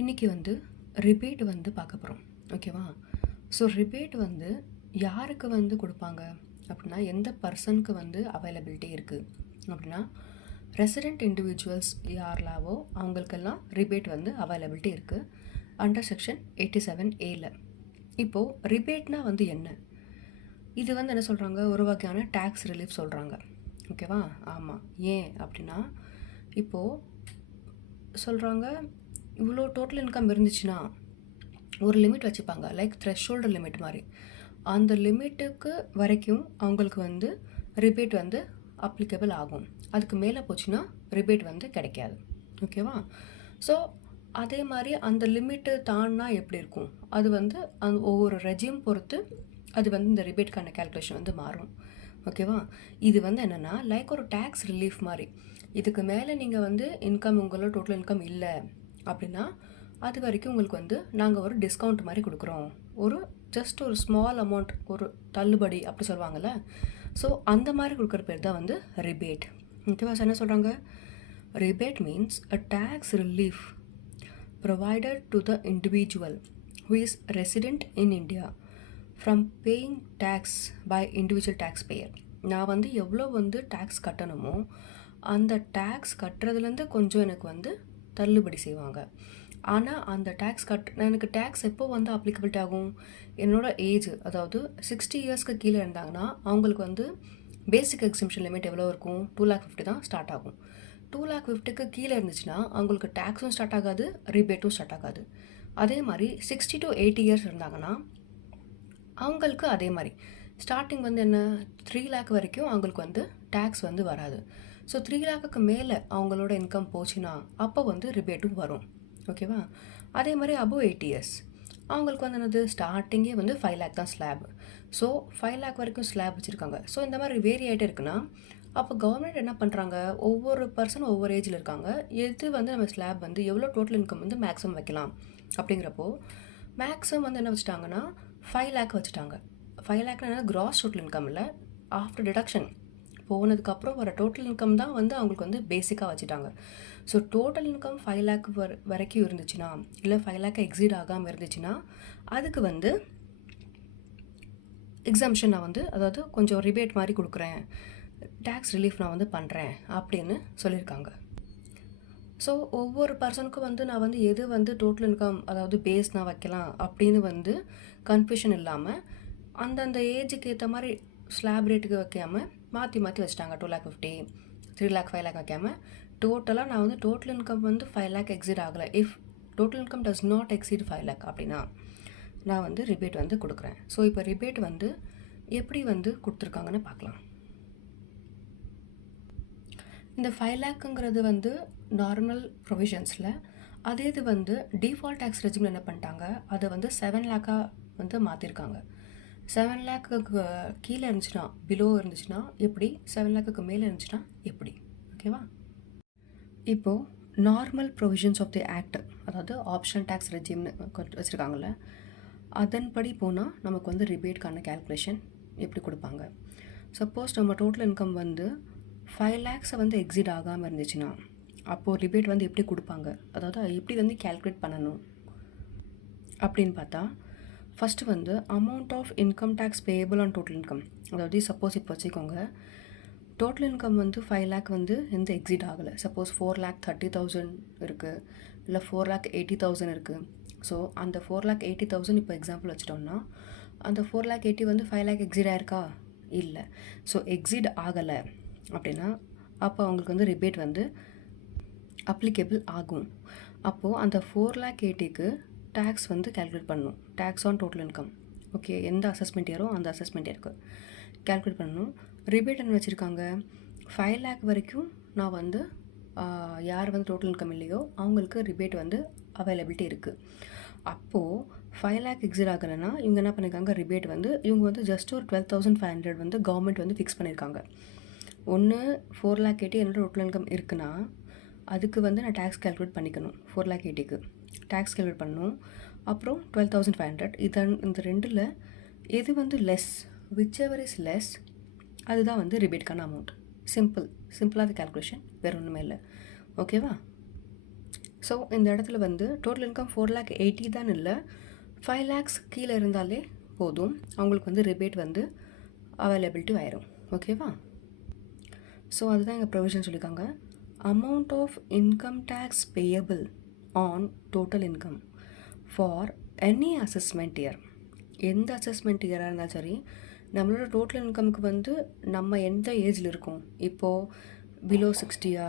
இன்றைக்கி வந்து ரிபேட் வந்து பார்க்க போகிறோம் ஓகேவா? ஸோ ரிபேட் வந்து யாருக்கு வந்து கொடுப்பாங்க? அப்படின்னா எந்த பர்சனுக்கு வந்து அவைலபிலிட்டி இருக்குது அப்படின்னா ரெசிடெண்ட் இண்டிவிஜுவல்ஸ் யாரெல்லாவோ அவங்களுக்கெல்லாம் ரிபேட் வந்து அவைலபிலிட்டி இருக்குது அண்டர் செக்ஷன் எயிட்டி செவன் ஏல இப்போது ரிபேட்னா வந்து என்ன? இது வந்து என்ன சொல்கிறாங்க ஒரு வகையான டேக்ஸ் ரிலீஃப் சொல்கிறாங்க ஓகேவா? ஆமாம் ஏன் அப்படின்னா இப்போது சொல்கிறாங்க இவ்வளோ டோட்டல் இன்கம் இருந்துச்சுன்னா ஒரு லிமிட் வச்சுப்பாங்க. லைக் த்ரெஷ்ஹோல்டு லிமிட் மாதிரி. அந்த லிமிட்டுக்கு வரைக்கும் அவங்களுக்கு வந்து ரிபேட் வந்து அப்ளிகபிள் ஆகும். அதுக்கு மேலே போச்சுன்னா ரிபேட் வந்து கிடைக்காது. ஓகேவா ஸோ அதே மாதிரி அந்த லிமிட்டு தாண்டினா எப்படி இருக்கும்? அது வந்து அந்த ஒவ்வொரு ரெஜியம் பொறுத்து அது வந்து இந்த ரிபேட்கான கேல்குலேஷன் வந்து மாறும். ஓகேவா இது வந்து என்னென்னா லைக் ஒரு டேக்ஸ் ரிலீஃப் மாதிரி. இதுக்கு மேலே நீங்கள் வந்து இன்கம் உங்களோட டோட்டல் இன்கம் இல்லை. அப்படின்னா அது வரைக்கும் உங்களுக்கு வந்து நாங்கள் ஒரு டிஸ்கவுண்ட் மாதிரி கொடுக்குறோம். ஒரு ஜஸ்ட் ஒரு ஸ்மால் அமௌண்ட் ஒரு தள்ளுபடி அப்படி சொல்லுவாங்கள்ல ஸோ அந்த மாதிரி கொடுக்குற பேர் தான் வந்து ரிபேட் முக்கியவாச என்ன சொல்கிறாங்க rebate means a tax relief provided to the individual who is resident in India from paying tax by individual tax payer நான் வந்து எவ்வளோ வந்து டேக்ஸ் கட்டணுமோ அந்த டேக்ஸ் கட்டுறதுலேருந்து கொஞ்சம் எனக்கு வந்து தள்ளுபடி செய்வாங்க. ஆனால் அந்த டேக்ஸ் கட் எனக்கு டேக்ஸ் எப்போ வந்து அப்ளிகபிலிட்டி ஆகும்? என்னோட ஏஜ் அதாவது சிக்ஸ்டி இயர்ஸ்க்கு கீழே இருந்தாங்கன்னா அவங்களுக்கு வந்து பேசிக் எக்ஸிபிஷன் லிமிட் எவ்வளோ இருக்கும்? டூ லேக் ஃபிஃப்டி தான் ஸ்டார்ட் ஆகும். டூ லேக் ஃபிஃப்டிக்கு கீழே இருந்துச்சுன்னா அவங்களுக்கு டேக்ஸும் ஸ்டார்ட் ஆகாது ரிபேட்டும் ஸ்டார்ட் ஆகாது. அதே மாதிரி சிக்ஸ்டி டு எயிட்டி இயர்ஸ் இருந்தாங்கன்னா அவங்களுக்கு அதே மாதிரி. ஸ்டார்டிங் வந்து என்ன? த்ரீ லேக் வரைக்கும் அவங்களுக்கு வந்து டேக்ஸ் வந்து வராது. ஸோ த்ரீ லேக்குக்கு மேலே அவங்களோட இன்கம் போச்சுன்னா அப்போ வந்து ரிபேட்டும் வரும். ஓகேவா அதே மாதிரி அபோவ் எயிட்டி இயர்ஸ் அவங்களுக்கு வந்து என்னது? ஸ்டார்டிங்கே வந்து ஃபைவ் லேக் தான் ஸ்லாப் ஸோ ஃபைவ் லேக் வரைக்கும் ஸ்லாப் வச்சுருக்காங்க. ஸோ இந்த மாதிரி வேரி ஆகிட்டே இருக்குன்னா அப்போ கவர்மெண்ட் என்ன பண்ணுறாங்க ஒவ்வொரு பர்சன் ஒவ்வொரு ஏஜில் இருக்காங்க. எது வந்து நம்ம ஸ்லாப் வந்து எவ்வளோ டோட்டல் இன்கம் வந்து மேக்ஸிமம் வைக்கலாம்? அப்படிங்கிறப்போ மேக்ஸிமம் வந்து என்ன வச்சுட்டாங்கன்னா ஃபைவ் லேக் வச்சுட்டாங்க. ஃபைவ் லேக்னா கிராஸ் டோட்டல் இன்கம் இல்லை. ஆஃப்டர் டிடக்ஷன் போனதுக்கப்புறம் வர டோட்டல் இன்கம் தான் வந்து அவங்களுக்கு வந்து பேசிக்காக வச்சுட்டாங்க. So total income five lakh வர வரைக்கும் இருந்துச்சுன்னா இல்லை ஃபைவ் லேக் எக்ஸீட் ஆகாமல் இருந்துச்சுன்னா அதுக்கு வந்து எக்ஸாம்ஷன் நான் வந்து அதாவது கொஞ்சம் ரிபேட் மாதிரி கொடுக்குறேன். டேக்ஸ் ரிலீஃப் நான் வந்து பண்ணுறேன் அப்படின்னு சொல்லியிருக்காங்க. ஸோ ஒவ்வொரு பர்சனுக்கும் வந்து நான் வந்து எது வந்து டோட்டல் இன்கம் அதாவது பேஸ் நான் வைக்கலாம் அப்படின்னு வந்து கன்ஃபியூஷன் இல்லாமல் அந்தந்த ஏஜுக்கு ஏற்ற மாதிரி ஸ்லாப் ரேட்டுக்கு வைக்காமல் மாற்றி மாற்றி வச்சுட்டாங்க. Two lakh fifty three lakh five lakh வைக்காமல் டோட்டலாக நான் வந்து டோட்டல் இன்கம் வந்து ஃபைவ் லேக் எக்ஸிட் ஆகலை. If total income does not exit five lakh அப்படின்னா நான் வந்து ரிபேட் வந்து கொடுக்குறேன். ஸோ இப்போ ரிபேட் வந்து எப்படி வந்து கொடுத்துருக்காங்கன்னு பார்க்கலாம். இந்த ஃபைவ் லேக்குங்கிறது வந்து நார்மல் ப்ரொவிஷன்ஸில் அதே இது வந்து டிஃபால்ட் டேக்ஸ் ரெஜிமில் என்ன பண்ணிட்டாங்க? அதை வந்து செவன் லேக்காக வந்து மாற்றிருக்காங்க செவன் லேக்குக்கு கீழே இருந்துச்சுன்னா பிலோ இருந்துச்சுன்னா எப்படி? செவன் லேக்குக்கு மேலே இருந்துச்சுன்னா எப்படி? ஓகேவா இப்போது normal provisions of the act அதாவது ஆப்ஷன் டேக்ஸ் ரெஜிம்னு வச்சுருக்காங்கல்ல அதன்படி போனால் நமக்கு வந்து ரிபேட்கான கேல்குலேஷன் எப்படி கொடுப்பாங்க? சப்போஸ் நம்ம டோட்டல் இன்கம் வந்து ஃபைவ் லேக்ஸை வந்து எக்ஸிட் ஆகாமல் இருந்துச்சுன்னா அப்போது ரிபேட் வந்து எப்படி கொடுப்பாங்க? அதாவது எப்படி வந்து கேல்குலேட் பண்ணணும்? அப்படின்னு பார்த்தா ஃபஸ்ட்டு வந்து amount of income tax payable on total income அதாவது சப்போஸ் இப்போ வச்சுக்கோங்க டோட்டல் இன்கம் வந்து ஃபைவ் லேக் வந்து எந்த எக்ஸிட் ஆகலை. Suppose four lakh thirty thousand இருக்குது இல்லை ஃபோர் லேக் எயிட்டி தௌசண்ட் இருக்குது ஸோ அந்த ஃபோர் லேக் எயிட்டி தௌசண்ட் இப்போ எக்ஸாம்பிள் வச்சிட்டோம்னா அந்த ஃபோர் லேக் எயிட்டி வந்து ஃபைவ் லேக் எக்ஸிட் ஆயிருக்கா? இல்லை. ஸோ எக்ஸிட் ஆகலை அப்படின்னா அப்போ அவங்களுக்கு வந்து ரிபேட் வந்து அப்ளிகேபிள் ஆகும். அப்போது அந்த ஃபோர் லேக் எயிட்டிக்கு டேக்ஸ் வந்து கேல்குலேட் பண்ணணும். Tax on total income okay எந்த அசஸ்மெண்ட் இயரோ அந்த அசஸ்மெண்ட் இயருக்கு கேல்குலேட் பண்ணணும். ரிபேட் என்ன வச்சுருக்காங்க? ஃபைவ் லேக் வரைக்கும் நான் வந்து யார் வந்து டோட்டல் இன்கம் இல்லையோ அவங்களுக்கு ரிபேட் வந்து அவைலபிலிட்டி இருக்குது அப்போது ஃபைவ் லேக் எக்ஸிட் ஆகலைன்னா இவங்க என்ன பண்ணியிருக்காங்க ரிபேட் வந்து இவங்க வந்து ஜஸ்ட் ஒரு டுவெல் தௌசண்ட் ஃபைவ் ஹண்ட்ரட் வந்து கவர்மெண்ட் வந்து ஃபிக்ஸ் பண்ணியிருக்காங்க ஒன்று ஃபோர் லேக் எயிட்டி என்னோட டோட்டல் இன்கம் இருக்குன்னா அதுக்கு வந்து நான் டேக்ஸ் கேல்குலேட் பண்ணிக்கணும். ஃபோர் லேக் எயிட்டிக்கு. டேக்ஸ் கேல்குலேட் பண்ணணும் அப்புறம் டுவெல் தௌசண்ட் ஃபைவ் ஹண்ட்ரட் இதன் இந்த ரெண்டில் எது வந்து less whichever is less அதுதான் வந்து ரிபேட்கான அமௌண்ட் சிம்பிள் சிம்பிளாக கேல்குலேஷன் வேறு ஒன்றுமே இல்லை. ஓகேவா ஸோ இந்த இடத்துல வந்து total income four lakh eighty தான் இல்லை. ஃபைவ் லேக்ஸ் கீழே இருந்தாலே போதும். அவங்களுக்கு வந்து ரிபேட் வந்து அவைலபிலிட்டி ஆயிரும். ஓகேவா ஸோ அதுதான் எங்கள் ப்ரொவிஷன் சொல்லியிருக்காங்க amount of income tax payable on total income for any assessment year எந்த அசஸ்மெண்ட் இயராக இருந்தாலும் சரி நம்மளோட டோட்டல் இன்கமுக்கு வந்து நம்ம எந்த ஏஜில் இருக்கோம்? இப்போது பிலோ சிக்ஸ்டியா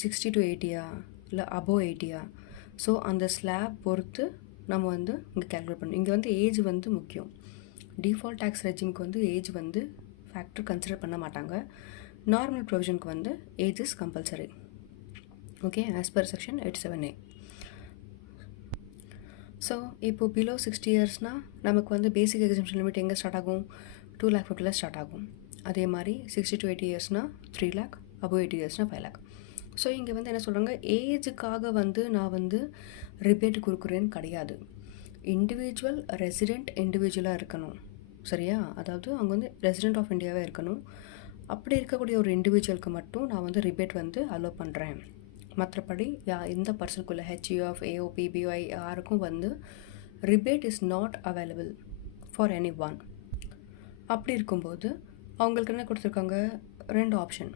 சிக்ஸ்டி டு எயிட்டியா இல்லை அபோவ் எயிட்டியா ஸோ அந்த ஸ்லாப் பொறுத்து நம்ம வந்து இங்கே கேல்குலேட் பண்ணணும். இங்கே வந்து ஏஜ் வந்து முக்கியம். டிஃபால்ட் டேக்ஸ் ரெஜிமுக்கு வந்து ஏஜ் வந்து ஃபேக்டர் கன்சிடர் பண்ண மாட்டாங்க. நார்மல் ப்ரொவிஷனுக்கு வந்து age is compulsory okay as per section eight seven A so இப்போ பிலோ சிக்ஸ்டி இயர்ஸ்னால் நமக்கு வந்து பேசிக் எக்ஸாம்ஷன் லிமிட் எங்கே ஸ்டார்ட் ஆகும்? டூ லேக் ஃபிஃப்டியில் ஸ்டார்ட் ஆகும். அதே மாதிரி சிக்ஸ்டி டு எயிட்டி இயர்ஸ்னால் த்ரீ லேக் அபோவ் எயிட்டி இயர்ஸ்னால் ஃபைவ் லேக் ஸோ இங்கே வந்து என்ன சொல்கிறாங்க ஏஜுக்காக வந்து நான் வந்து ரிபேட் கொடுக்குறேன்னு கிடையாது. இண்டிவிஜுவல் ரெசிடெண்ட் இண்டிவிஜுவலாக இருக்கணும். சரியா? அதாவது அவங்க வந்து ரெசிடெண்ட் ஆஃப் இந்தியாவே இருக்கணும். அப்படி இருக்கக்கூடிய ஒரு இண்டிவிஜுவலுக்கு மட்டும் நான் வந்து ரிபேட் வந்து அலோவ் பண்ணுறேன் மற்றபடி யா எந்த பர்சனுக்குள்ள ஹெச்யூஎஃப் ஏஓபி பிஒஐ யாருக்கும் வந்து rebate is not available for any one அப்படி இருக்கும்போது அவங்களுக்கு என்ன கொடுத்துருக்காங்க? ரெண்டு ஆப்ஷன்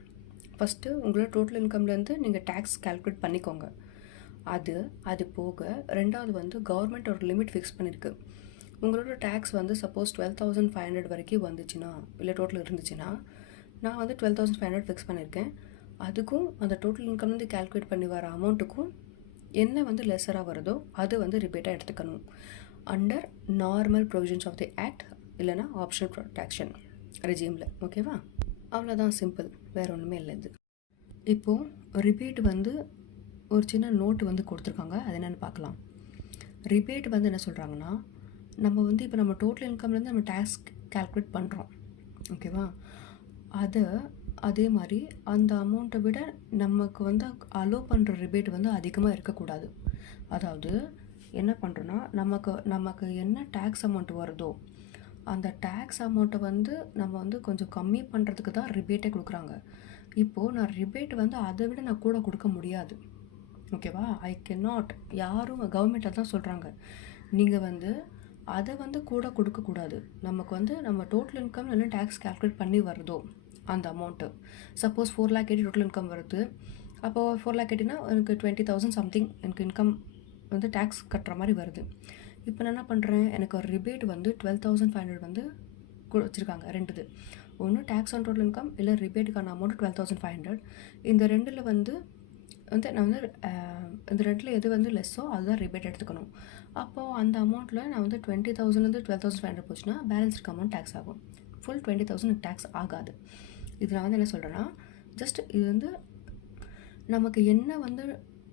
ஃபஸ்ட்டு உங்களோட டோட்டல் இன்கம்லேருந்து நீங்கள் டேக்ஸ் கால்குலேட் பண்ணிக்கோங்க. அது அது போக ரெண்டாவது வந்து கவர்மெண்ட் ஒரு லிமிட் ஃபிக்ஸ் பண்ணியிருக்கு உங்களோட டேக்ஸ் வந்து suppose twelve thousand five hundred வரைக்கும் வந்துச்சுன்னா இல்லை டோட்டல் இருந்துச்சுன்னா நான் வந்து twelve thousand five hundred fix பண்ணியிருக்கேன் அதுக்கும் அந்த டோட்டல் இன்கம்லேருந்து கால்குலேட் பண்ணி வர அமௌண்ட்டுக்கும் என்ன வந்து லெஸராக வருதோ அது வந்து ரிப்பீட்டாக எடுத்துக்கணும். Under normal provisions of the act இல்லைனா ஆப்ஷனல் ப்ரொடெக்ஷன் ரெஜியூமில் ஓகேவா அவ்வளோதான் சிம்பிள் வேறு ஒன்றுமே இல்லை இது. இப்போது ரிபேட் வந்து ஒரு சின்ன நோட்டு வந்து கொடுத்துருக்காங்க. அது என்னென்னு பார்க்கலாம். ரிபேட் வந்து என்ன சொல்கிறாங்கன்னா நம்ம வந்து இப்போ நம்ம டோட்டல் இன்கம்லேருந்து நம்ம டேக்ஸ் கால்குலேட் பண்ணுறோம் ஓகேவா அதை அதே மாதிரி அந்த அமௌண்ட்டை விட நமக்கு வந்து அலோவ் பண்ணுற ரிபேட் வந்து அதிகமாக இருக்கக்கூடாது. அதாவது என்ன பண்ணுறோன்னா நமக்கு நமக்கு என்ன டேக்ஸ் அமௌண்ட் வருதோ அந்த டேக்ஸ் அமௌண்ட்டை வந்து நம்ம வந்து கொஞ்சம் கம்மி பண்ணுறதுக்கு தான் ரிபேட்டே கொடுக்குறாங்க. இப்போது நான் ரிபேட் வந்து அதை விட நான் கூட கொடுக்க முடியாது. ஓகேவா ஐ கே நாட் யாரும் கவர்மெண்ட்டில் தான் சொல்கிறாங்க நீங்கள் வந்து அதை வந்து கூட கொடுக்கக்கூடாது. நமக்கு வந்து நம்ம டோட்டல் இன்கம் இல்லைன்னா டேக்ஸ் கால்குலேட் பண்ணி வருதோ அந்த amount suppose four lakh eighty total income வருது. அப்போது ஃபோர் லேக் எயிட்டினா எனக்கு டுவெண்ட்டி தௌசண்ட் சம்திங் எனக்கு இன்கம் வந்து டேக்ஸ் கட்டுற மாதிரி வருது. இப்போ நான் என்ன பண்ணுறேன் எனக்கு ஒரு ரிபேட் வந்து டுவெல் தௌசண்ட் ஃபைவ் ஹண்ட்ரட் வந்து வச்சுருக்காங்க ரெண்டுது. ஒன்று டேக்ஸ் ஆன் டோட்டல் இன்கம் இல்லை ரிபேட்டுக்கான amount twelve thousand five hundred இந்த ரெண்டில் வந்து வந்து நான் வந்து இந்த ரெண்டில் எது வந்து லெஸ்ஸோ அதுதான் ரிபேட் எடுத்துக்கணும். அப்போது அந்த அமௌண்ட்டில் நான் வந்து டுவெண்ட்டி தௌசண்ட்லேருந்து டுவெல் தௌசண்ட் ஃபைவ் ஹண்ட்ரட் போச்சுன்னா பேலன்ஸ் இருக்க அமௌண்ட் டேக்ஸ் ஆகும். ஃபுல் டுவெண்ட்டி தௌசண்ட் டேக்ஸ் ஆகாது. இதில் வந்து என்ன சொல்கிறேன்னா ஜஸ்ட் இது வந்து நமக்கு என்ன வந்து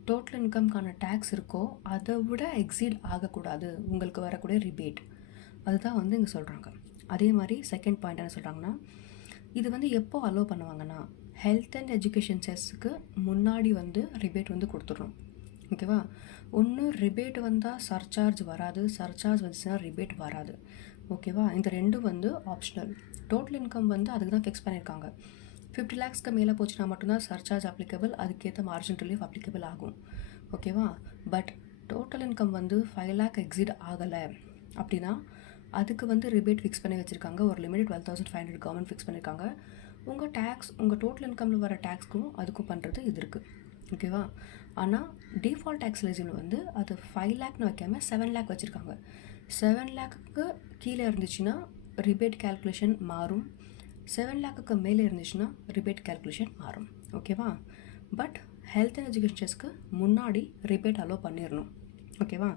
டோட்டல் இன்கம்க்கான டேக்ஸ் இருக்கோ அதை விட எக்ஸீட் ஆகக்கூடாது. உங்களுக்கு வரக்கூடிய ரிபேட் அதுதான் வந்து இங்கே சொல்கிறாங்க அதே மாதிரி செகண்ட் பாயிண்ட் என்ன சொல்கிறாங்கன்னா இது வந்து எப்போ அலோவ் பண்ணுவாங்கன்னா ஹெல்த் அண்ட் எஜுகேஷன் செஸ்ஸுக்கு முன்னாடி வந்து ரிபேட் வந்து கொடுத்துடணும். ஓகேவா? ஒன்று ரிபேட் வந்தால் சர்சார்ஜ் வராது. சர்சார்ஜ் வந்துச்சுன்னா ரிபேட் வராது. ஓகேவா? இந்த ரெண்டும் வந்து ஆப்ஷனல் டோட்டல் இன்கம் வந்து அதுக்கு தான் ஃபிக்ஸ் பண்ணியிருக்காங்க ஃபிஃப்டி லேக்ஸ்க்கு மேலே போச்சுன்னா மட்டும்தான் சர்சார்ஜ் அப்ளிகபிள் அதுக்கேற்ற மார்ஜின் ரிலீஃப் அப்ளிகபிள் ஆகும். ஓகேவா? பட் டோட்டல் இன்கம் வந்து ஃபைவ் லேக் எக்ஸிட் ஆகலை அப்படின்னா அதுக்கு வந்து ரிபேட் ஃபிக்ஸ் பண்ணி வச்சுருக்காங்க. ஒரு limit twelve thousand five hundred government fix பண்ணியிருக்காங்க உங்கள் டேக்ஸ் உங்கள் டோட்டல் இன்கமில் வர டேக்ஸ்க்கும் அதுக்கும் பண்ணுறது இது இருக்குது ஓகேவா? ஆனால் டிஃபால்ட் டேக்ஸ் எலிஜிபிள் வந்து அது ஃபைவ் லேக்னு வைக்காமல் செவன் லேக் வச்சுருக்காங்க. செவன் லேக்குக்கு கீழே இருந்துச்சுன்னா ரிபேட் கேல்குலேஷன் மாறும். செவன் லேக்குக்கு மேலே இருந்துச்சுன்னா ரிபேட் கேல்குலேஷன் மாறும். ஓகேவா பட் ஹெல்த் அண்ட் எஜுகேஷன்ஸ்க்கு முன்னாடி ரிபேட் அலோவ் பண்ணிடணும் ஓகேவா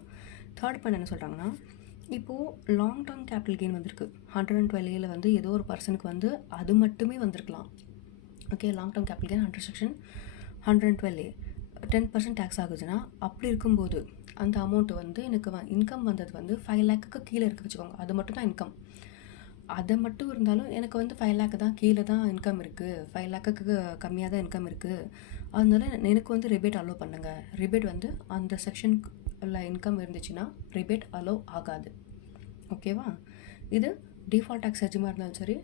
தேர்ட் பாயிண்ட் என்ன சொல்கிறாங்கன்னா இப்போது லாங் டேர்ம் கேபிட்டல் கெயின் வந்திருக்கு. ஹண்ட்ரட் அண்ட் டுவெல் ஏல வந்து ஏதோ ஒரு பர்சனுக்கு வந்து அது மட்டுமே வந்திருக்கலாம். Okay long term capital gain hundred section hundred and twelve A ten percent tax ஆகுதுன்னா அப்படி இருக்கும்போது அந்த அமௌண்ட்டு வந்து எனக்கு வ இன்கம் வந்தது வந்து ஃபைவ் லேக்குக்கு கீழே இருக்க வச்சுக்கோங்க. அது மட்டும் தான் இன்கம் அதை மட்டும் இருந்தாலும் எனக்கு வந்து ஃபைவ் லேக்கு தான் கீழே தான் இன்கம் இருக்குது ஃபைவ் லேக்குக்கு கம்மியாக தான் இன்கம் இருக்குது அதனால எனக்கு வந்து ரிபேட் அலோவ் பண்ணுங்கள் ரிபேட் வந்து அந்த செக்ஷனுக்குள்ள இன்கம் இருந்துச்சுன்னா ரிபேட் அலோவ் ஆகாது. ஓகேவா இது டிஃபால்ட் டேக்ஸ் அதிகமாக இருந்தாலும் சரி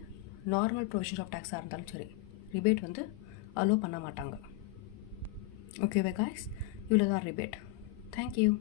நார்மல் ப்ரொவிஷன் ஆஃப் டேக்ஸாக இருந்தாலும் சரி ரிபேட் வந்து அலோவ் பண்ண மாட்டாங்க. okay bye guys. You love our rebate thank you.